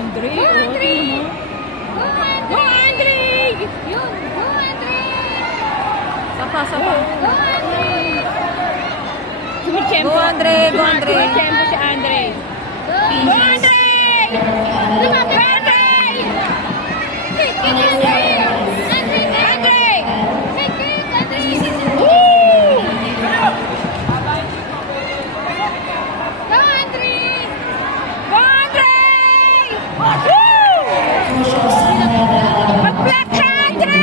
Andre. Go, Oh, Andre! tingnan mo. Go, Andre! Go, Andre! Yun! Go, Andre! Sapa, sapa. Go, Andre! Sumitsyempo. Go, Andre, go, Andre. Sumitsyempo si Andre. Go! Go, Andre! Lumapit! Go, Andre! Kick, kick, Andre! Andre! Andre! Kick, kick, Andre! Woo! Go, Andre! Go, Andre! Woo! Mag-block ka, Andre!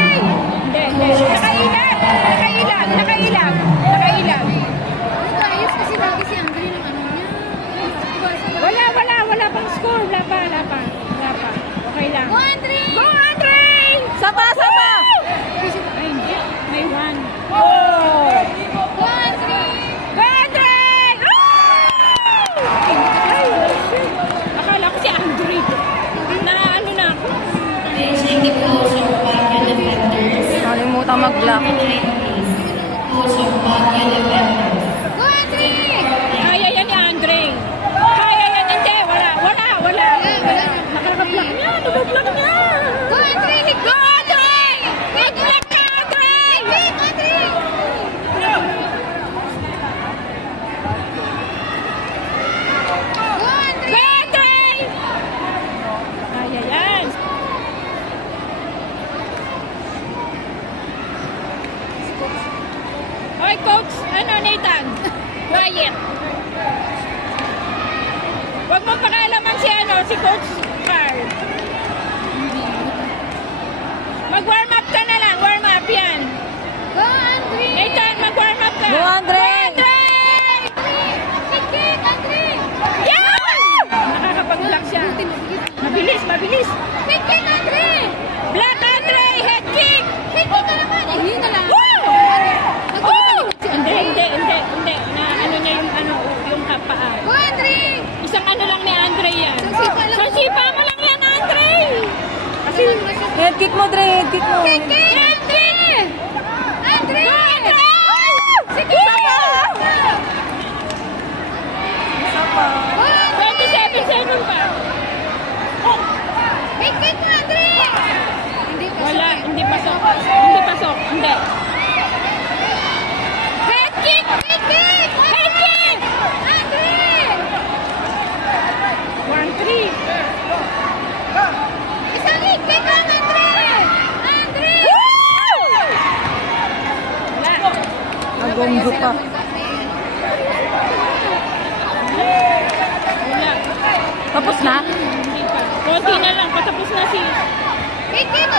Hindi, hindi. Nakailag! Nakailag! Nakailag! Nakailag! Ayos kasi lagi si Andre ng ano niya. Wala pang score. Wala pa. Okay lang. Go, Andre! Go, Andre! Sapa, sapa! Ay, hindi. May one. Oh! Go, Andre! Go, Andre! Oh! Ay, shit. Akala ko si Andre. Ano na ako. Kalimutan mag-block. Go, Andre! Kaya yan ni Andre. Kaya yan. Hindi. Wala. Nakaka-block niya. Nakaka-block niya. Go, Andre! Go, Andre! Mag-block ka, Andre! Kick, Andre! Go, Andre! Go, Andre! Kaya yan. Okay, coach. Ano, Nathan? Quiet. Huwag mo pakialaman si Coach Carl. Mag-warm up ka na lang. Warm up yan. Go, Andre! Nathan, mag-warm up ka. Go, Andre! Go, Andre! Kick, kick, Andre! Yan! Nakakapag-block siya. Mabilis. Kick, kick, Andre! Block, Andre! Head kick! Kick, kick ka naman! Eh, yun na lang. Woo! Nagpapatalikod si Hindi. Andre. Na ano niya yung paa. Go, Andre! Isang ano lang ni Andre yan. Isang sipa lang. Isang sipa mo lang yan, Andre! Kasi, Head kick mo, Dre. Head kick mo. Kick, kick, Andre! Andre! Go, Andre! Sige! Sapa. Go, Andre! 27 seconds pa. Kick, kick mo, Andre! Hindi pa Wala, siya. hindi pasok. Hindi. Head kick! Kick, kick! Head kick! Andre! 1-3. Isang kick, kick lang, Andre! Andre! Wala. Nagonggo pa. Wala. Tapos na? Hindi pa. Konti na lang. Patapos na si... Kick, kick,